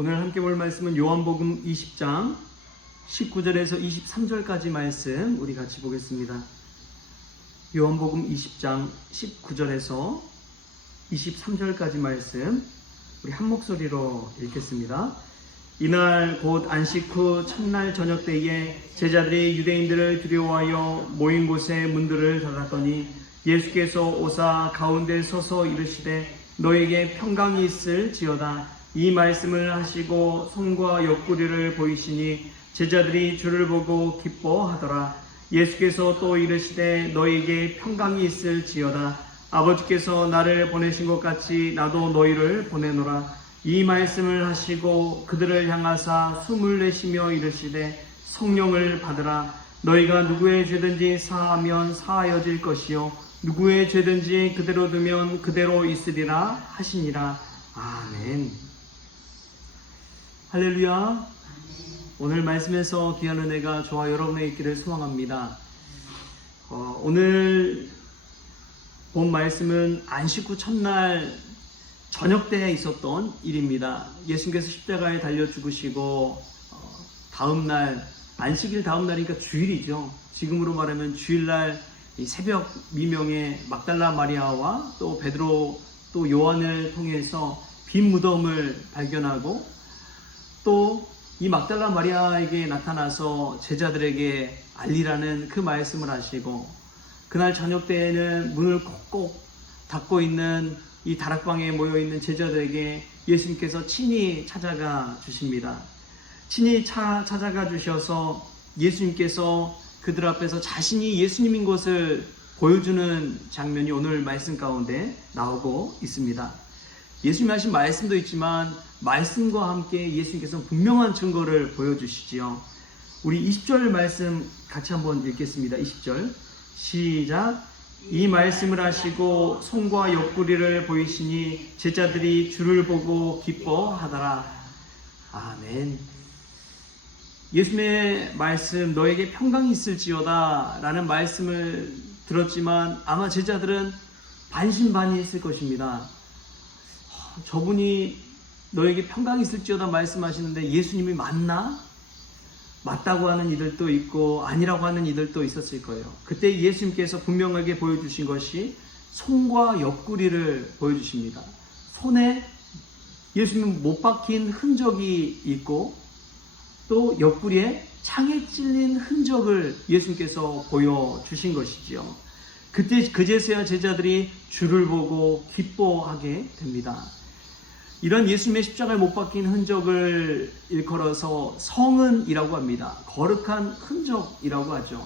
오늘 함께 볼 말씀은 요한복음 20장 19절에서 23절까지 말씀 우리 같이 보겠습니다. 요한복음 20장 19절에서 23절까지 말씀 우리 한 목소리로 읽겠습니다. 이날 곧 안식 후 첫날 저녁 때에 제자들이 유대인들을 두려워하여 모인 곳에 문들을 닫았더니 예수께서 오사 가운데 서서 이르시되 너에게 평강이 있을지어다. 이 말씀을 하시고 손과 옆구리를 보이시니 제자들이 주를 보고 기뻐하더라. 예수께서 또 이르시되 너에게 평강이 있을지어다. 아버지께서 나를 보내신 것 같이 나도 너희를 보내노라. 이 말씀을 하시고 그들을 향하사 숨을 내쉬며 이르시되 성령을 받으라. 너희가 누구의 죄든지 사하면 사하여질 것이요 누구의 죄든지 그대로 두면 그대로 있으리라 하시니라. 아멘. 할렐루야. 오늘 말씀에서 귀한 은혜가 저와 여러분의 있기를 소망합니다. 오늘 본 말씀은 안식 후 첫날 저녁 때에 있었던 일입니다. 예수님께서 십자가에 달려 죽으시고 다음날 안식일 다음날이니까 주일이죠. 지금으로 말하면 주일날 새벽 미명에 막달라 마리아와 또 베드로 또 요한을 통해서 빈 무덤을 발견하고 또 이 막달라 마리아에게 나타나서 제자들에게 알리라는 그 말씀을 하시고 그날 저녁 때에는 문을 꼭 닫고 있는 이 다락방에 모여있는 제자들에게 예수님께서 친히 찾아가 주십니다. 친히 찾아가 주셔서 예수님께서 그들 앞에서 자신이 예수님인 것을 보여주는 장면이 오늘 말씀 가운데 나오고 있습니다. 예수님이 하신 말씀도 있지만 말씀과 함께 예수님께서 분명한 증거를 보여주시지요. 우리 20절 말씀 같이 한번 읽겠습니다. 20절 시작. 이 말씀을 하시고 손과 옆구리를 보이시니 제자들이 주를 보고 기뻐하더라. 아멘. 예수님의 말씀 너에게 평강이 있을지어다 라는 말씀을 들었지만 아마 제자들은 반신반의했을 것입니다. 저분이 너에게 평강이 있을지어다 말씀하시는데 예수님이 맞나? 맞다고 하는 이들도 있고 아니라고 하는 이들도 있었을 거예요. 그때 예수님께서 분명하게 보여주신 것이 손과 옆구리를 보여주십니다. 손에 예수님은 못 박힌 흔적이 있고 또 옆구리에 창에 찔린 흔적을 예수님께서 보여주신 것이지요. 그때 그제서야 제자들이 주를 보고 기뻐하게 됩니다. 이런 예수님의 십자가에 못 박힌 흔적을 일컬어서 성은이라고 합니다. 거룩한 흔적이라고 하죠.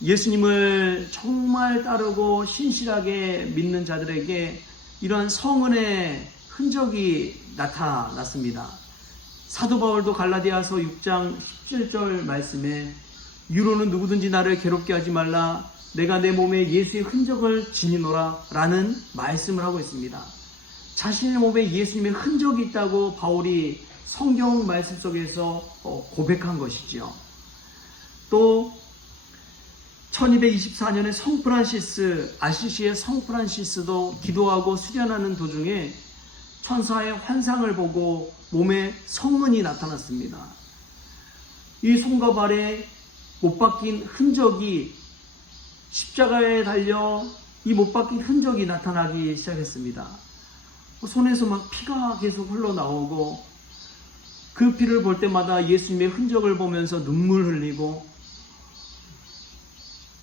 예수님을 정말 따르고 신실하게 믿는 자들에게 이러한 성은의 흔적이 나타났습니다. 사도 바울도 갈라디아서 6장 17절 말씀에 유로는 누구든지 나를 괴롭게 하지 말라 내가 내 몸에 예수의 흔적을 지니노라 라는 말씀을 하고 있습니다. 자신의 몸에 예수님의 흔적이 있다고 바울이 성경 말씀 속에서 고백한 것이지요. 또 1224년에 성프란시스 아시시의 성프란시스도 기도하고 수련하는 도중에 천사의 환상을 보고 몸에 성은이 나타났습니다. 이 손과 발에 못 박힌 흔적이 십자가에 달려 이 못 박힌 흔적이 나타나기 시작했습니다. 손에서 막 피가 계속 흘러나오고 그 피를 볼 때마다 예수님의 흔적을 보면서 눈물 흘리고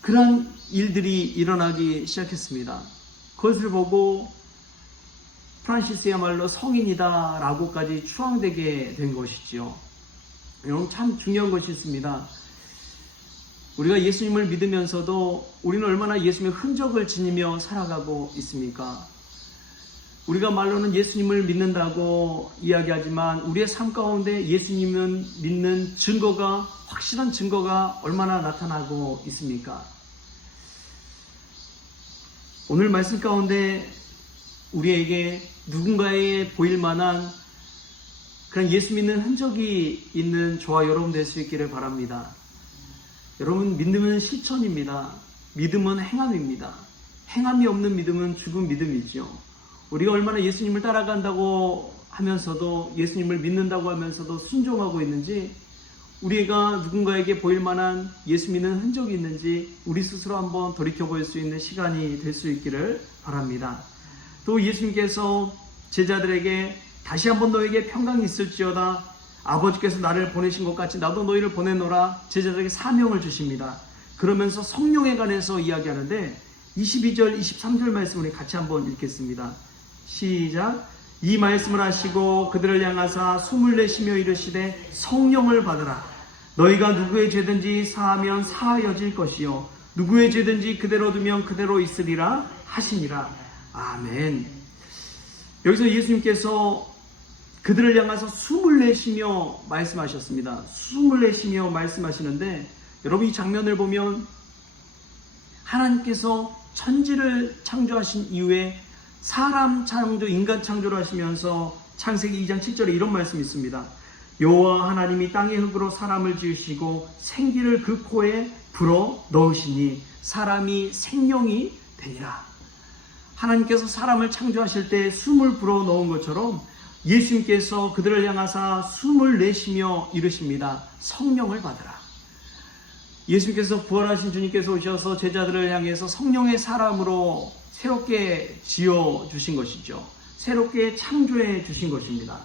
그런 일들이 일어나기 시작했습니다. 그것을 보고 프란시스야말로 성인이다 라고까지 추앙되게 된 것이지요. 여러분 참 중요한 것이 있습니다. 우리가 예수님을 믿으면서도 우리는 얼마나 예수님의 흔적을 지니며 살아가고 있습니까? 우리가 말로는 예수님을 믿는다고 이야기하지만 우리의 삶 가운데 예수님은 믿는 증거가 확실한 증거가 얼마나 나타나고 있습니까? 오늘 말씀 가운데 우리에게 누군가에 보일 만한 그런 예수 믿는 흔적이 있는 저와 여러분 될 수 있기를 바랍니다. 여러분 믿음은 실천입니다. 믿음은 행함입니다. 행함이 없는 믿음은 죽은 믿음이죠. 우리가 얼마나 예수님을 따라간다고 하면서도 예수님을 믿는다고 하면서도 순종하고 있는지, 우리가 누군가에게 보일 만한 예수 믿는 흔적이 있는지 우리 스스로 한번 돌이켜볼 수 있는 시간이 될 수 있기를 바랍니다. 또 예수님께서 제자들에게 다시 한번 너에게 평강이 있을지어다, 아버지께서 나를 보내신 것 같이 나도 너희를 보내노라, 제자들에게 사명을 주십니다. 그러면서 성령에 관해서 이야기하는데 22절 23절 말씀을 같이 한번 읽겠습니다. 시작. 이 말씀을 하시고 그들을 향하사 숨을 내쉬며 이르시되 성령을 받으라. 너희가 누구의 죄든지 사하면 사하여질 것이요 누구의 죄든지 그대로 두면 그대로 있으리라 하시니라. 아멘. 여기서 예수님께서 그들을 향해서 숨을 내쉬며 말씀하셨습니다. 숨을 내쉬며 말씀하시는데, 여러분 이 장면을 보면 하나님께서 천지를 창조하신 이후에 사람 창조, 인간 창조를 하시면서 창세기 2장 7절에 이런 말씀이 있습니다. 여호와 하나님이 땅의 흙으로 사람을 지으시고 생기를 그 코에 불어 넣으시니 사람이 생명이 되니라. 하나님께서 사람을 창조하실 때 숨을 불어 넣은 것처럼 예수님께서 그들을 향하사 숨을 내쉬며 이르십니다. 성령을 받으라. 예수님께서 부활하신 주님께서 오셔서 제자들을 향해서 성령의 사람으로 새롭게 지어주신 것이죠. 새롭게 창조해 주신 것입니다.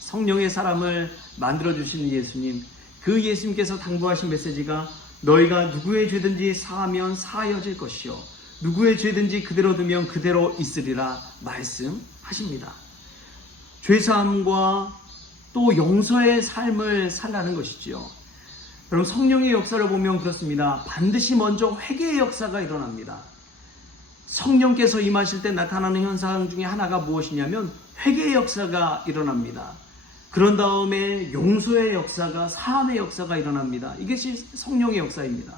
성령의 사람을 만들어주신 예수님, 그 예수님께서 당부하신 메시지가 너희가 누구의 죄든지 사하면 사하여질 것이요 누구의 죄든지 그대로 두면 그대로 있으리라 말씀하십니다. 죄사함과 또 용서의 삶을 살라는 것이지요. 여러분 성령의 역사를 보면 그렇습니다. 반드시 먼저 회개의 역사가 일어납니다. 성령께서 임하실 때 나타나는 현상 중에 하나가 무엇이냐면 회개의 역사가 일어납니다. 그런 다음에 용서의 역사가, 사함의 역사가 일어납니다. 이것이 성령의 역사입니다.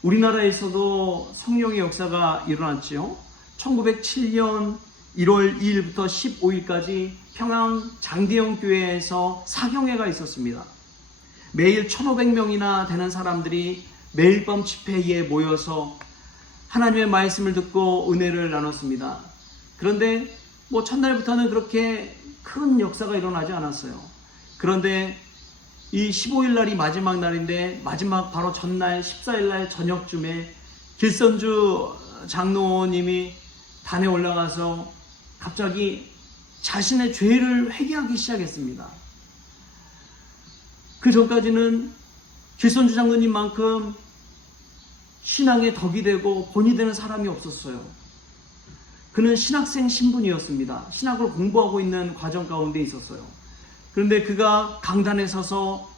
우리나라에서도 성령의 역사가 일어났지요. 1907년 1월 2일부터 15일까지 평양 장대영 교회에서 사경회가 있었습니다. 매일 1,500명이나 되는 사람들이 매일 밤 집회에 모여서 하나님의 말씀을 듣고 은혜를 나눴습니다. 그런데 첫날부터는 그렇게 큰 역사가 일어나지 않았어요. 그런데 이 15일 날이 마지막 날인데 마지막 바로 전날 14일 날 저녁쯤에 길선주 장로님이 단에 올라가서 갑자기 자신의 죄를 회개하기 시작했습니다. 그 전까지는 길선주 장로님만큼 신앙의 덕이 되고 본이 되는 사람이 없었어요. 그는 신학생 신분이었습니다. 신학을 공부하고 있는 과정 가운데 있었어요. 그런데 그가 강단에 서서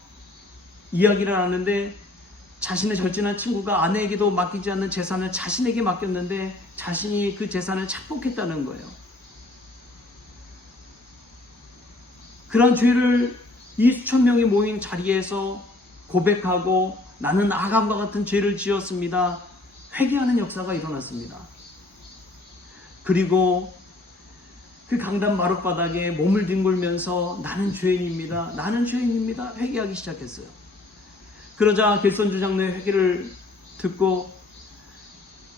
이야기를 하는데 자신의 절친한 친구가 아내에게도 맡기지 않는 재산을 자신에게 맡겼는데 자신이 그 재산을 착복했다는 거예요. 그런 죄를 이 수천 명이 모인 자리에서 고백하고 나는 아간과 같은 죄를 지었습니다. 회개하는 역사가 일어났습니다. 그리고 그 강단 마룻바닥에 몸을 뒹굴면서 나는 죄인입니다. 나는 죄인입니다. 회개하기 시작했어요. 그러자 길선주 장로의 회개를 듣고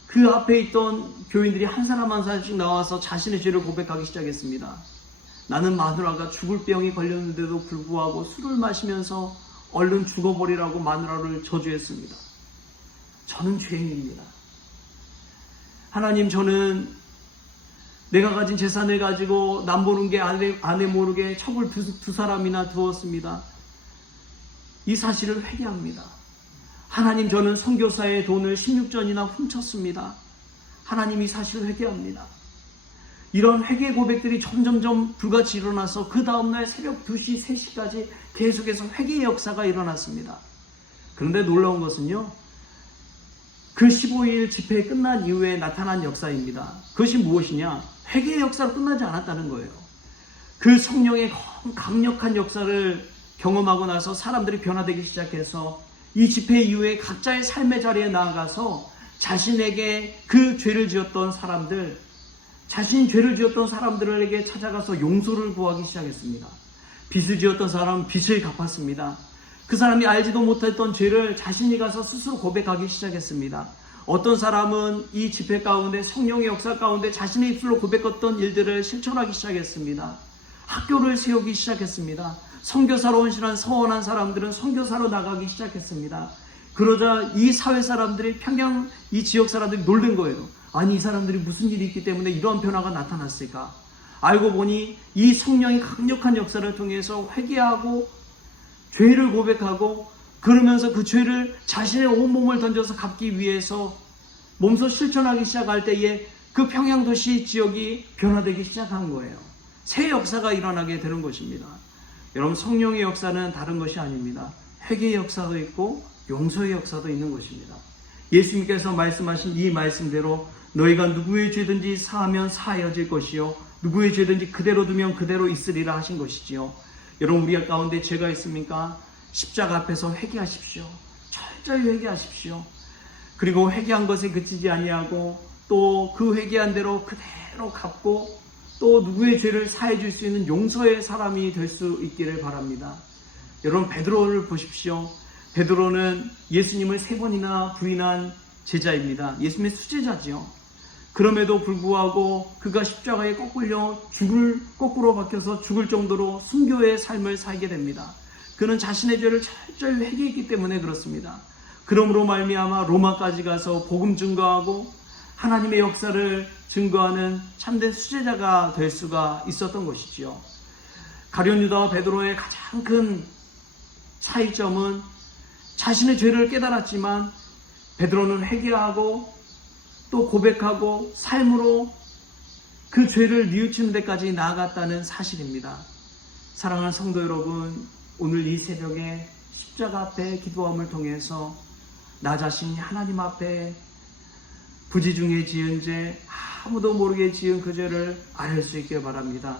그 앞에 있던 교인들이 한 사람 한 사람씩 나와서 자신의 죄를 고백하기 시작했습니다. 나는 마누라가 죽을 병이 걸렸는데도 불구하고 술을 마시면서 얼른 죽어버리라고 마누라를 저주했습니다. 저는 죄인입니다. 하나님, 저는 내가 가진 재산을 가지고 남 모르게 아내 모르게 첩을 두 사람이나 두었습니다. 이 사실을 회개합니다. 하나님, 저는 선교사의 돈을 16전이나 훔쳤습니다. 하나님, 이 사실을 회개합니다. 이런 회개 고백들이 점점점 불같이 일어나서 그 다음날 새벽 2시, 3시까지 계속해서 회개의 역사가 일어났습니다. 그런데 놀라운 것은요, 그 15일 집회 끝난 이후에 나타난 역사입니다. 그것이 무엇이냐? 회개의 역사로 끝나지 않았다는 거예요. 그 성령의 강력한 역사를 경험하고 나서 사람들이 변화되기 시작해서 이 집회 이후에 각자의 삶의 자리에 나아가서 자신에게 그 죄를 지었던 사람들, 자신이 죄를 지었던 사람들에게 찾아가서 용서를 구하기 시작했습니다. 빚을 지었던 사람은 빚을 갚았습니다. 그 사람이 알지도 못했던 죄를 자신이 가서 스스로 고백하기 시작했습니다. 어떤 사람은 이 집회 가운데 성령의 역사 가운데 자신의 입술로 고백했던 일들을 실천하기 시작했습니다. 학교를 세우기 시작했습니다. 선교사로 헌신한 서원한 사람들은 선교사로 나가기 시작했습니다. 그러자 이 사회 사람들이, 평양 이 지역 사람들이 놀란 거예요. 아니, 이 사람들이 무슨 일이 있기 때문에 이런 변화가 나타났을까? 알고 보니 이 성령의 강력한 역사를 통해서 회개하고 죄를 고백하고, 그러면서 그 죄를 자신의 온몸을 던져서 갚기 위해서 몸소 실천하기 시작할 때에 그 평양도시 지역이 변화되기 시작한 거예요. 새 역사가 일어나게 되는 것입니다. 여러분, 성령의 역사는 다른 것이 아닙니다. 회개의 역사도 있고 용서의 역사도 있는 것입니다. 예수님께서 말씀하신 이 말씀대로 너희가 누구의 죄든지 사하면 사하여질 것이요 누구의 죄든지 그대로 두면 그대로 있으리라 하신 것이지요. 여러분, 우리 가운데 죄가 있습니까? 십자가 앞에서 회개하십시오. 철저히 회개하십시오. 그리고 회개한 것에 그치지 아니하고 또 그 회개한 대로 그대로 갚고 또 누구의 죄를 사해 줄 수 있는 용서의 사람이 될 수 있기를 바랍니다. 여러분, 베드로를 보십시오. 베드로는 예수님을 3번이나 부인한 제자입니다. 예수님의 수제자지요. 그럼에도 불구하고 그가 십자가에 거꾸로 박혀서 죽을 정도로 순교의 삶을 살게 됩니다. 그는 자신의 죄를 철저히 회개했기 때문에 그렇습니다. 그러므로 말미암아 로마까지 가서 복음 증거하고 하나님의 역사를 증거하는 참된 수제자가 될 수가 있었던 것이지요. 가룟 유다와 베드로의 가장 큰 차이점은 자신의 죄를 깨달았지만 베드로는 회개하고 또 고백하고 삶으로 그 죄를 뉘우치는 데까지 나아갔다는 사실입니다. 사랑하는 성도 여러분, 오늘 이 새벽에 십자가 앞에 기도함을 통해서 나 자신이 하나님 앞에 부지중에 지은 죄, 아무도 모르게 지은 그 죄를 알 수 있길 바랍니다.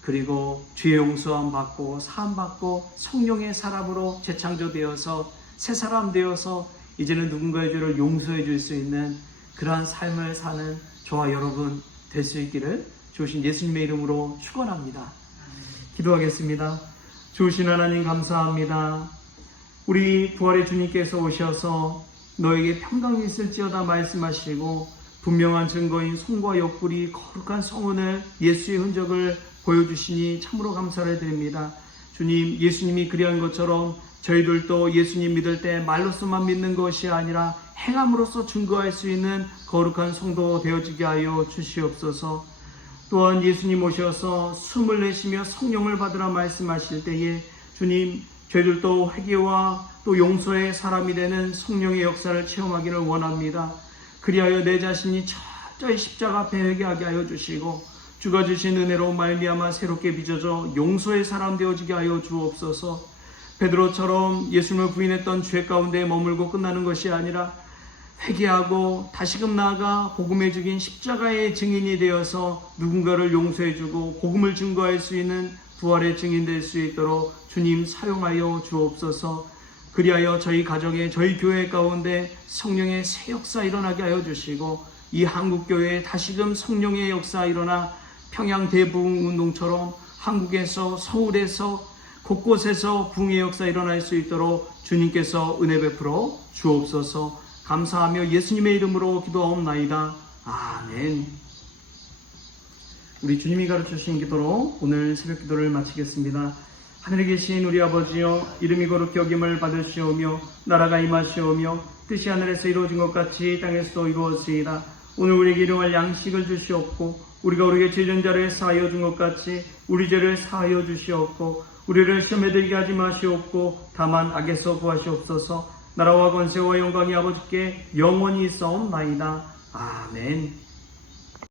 그리고 죄 용서함 받고 사함 받고 성령의 사람으로 재창조되어서 새 사람 되어서 이제는 누군가의 죄를 용서해 줄 수 있는 그러한 삶을 사는 저와 여러분 될 수 있기를 주신 예수님의 이름으로 축원합니다. 기도하겠습니다. 주신 하나님 감사합니다. 우리 부활의 주님께서 오셔서 너에게 평강이 있을지어다 말씀하시고 분명한 증거인 손과 옆구리 거룩한 성원을 예수의 흔적을 보여주시니 참으로 감사를 드립니다. 주님, 예수님이 그리한 것처럼 저희들도 예수님 믿을 때 말로서만 믿는 것이 아니라 행함으로써 증거할 수 있는 거룩한 성도 되어지게 하여 주시옵소서. 또한 예수님 오셔서 숨을 내쉬며 성령을 받으라 말씀하실 때에 주님, 저희들도 회개와 또 용서의 사람이 되는 성령의 역사를 체험하기를 원합니다. 그리하여 내 자신이 철저히 십자가 앞에 회개하게 하여 주시고 주가 주신 은혜로 말미암아 새롭게 빚어져 용서의 사람 되어지게 하여 주옵소서. 베드로처럼 예수님을 부인했던 죄 가운데 머물고 끝나는 것이 아니라 회개하고 다시금 나아가 복음의 죽인 십자가의 증인이 되어서 누군가를 용서해주고 복음을 증거할 수 있는 부활의 증인 될 수 있도록 주님 사용하여 주옵소서. 그리하여 저희 가정에 저희 교회 가운데 성령의 새 역사 일어나게 하여 주시고 이 한국교회에 다시금 성령의 역사 일어나 평양 대부흥 운동처럼 한국에서 서울에서 곳곳에서 부흥의 역사 일어날 수 있도록 주님께서 은혜 베풀어 주옵소서. 감사하며 예수님의 이름으로 기도하옵나이다. 아멘. 우리 주님이 가르쳐주신 기도로 오늘 새벽 기도를 마치겠습니다. 하늘에 계신 우리 아버지여, 이름이 거룩히 여김을 받으시오며 나라가 임하시오며 뜻이 하늘에서 이루어진 것 같이 땅에서도 이루어지이다. 오늘 우리에게 일용할 양식을 주시옵고 우리가 우리에게 죄진 자를 사하여 준 것 같이 우리 죄를 사하여 주시옵고 우리를 시험에 들게 하지 마시옵고 다만 악에서 구하시옵소서. 나라와 권세와 영광이 아버지께 영원히 있사옵나이다. 아멘.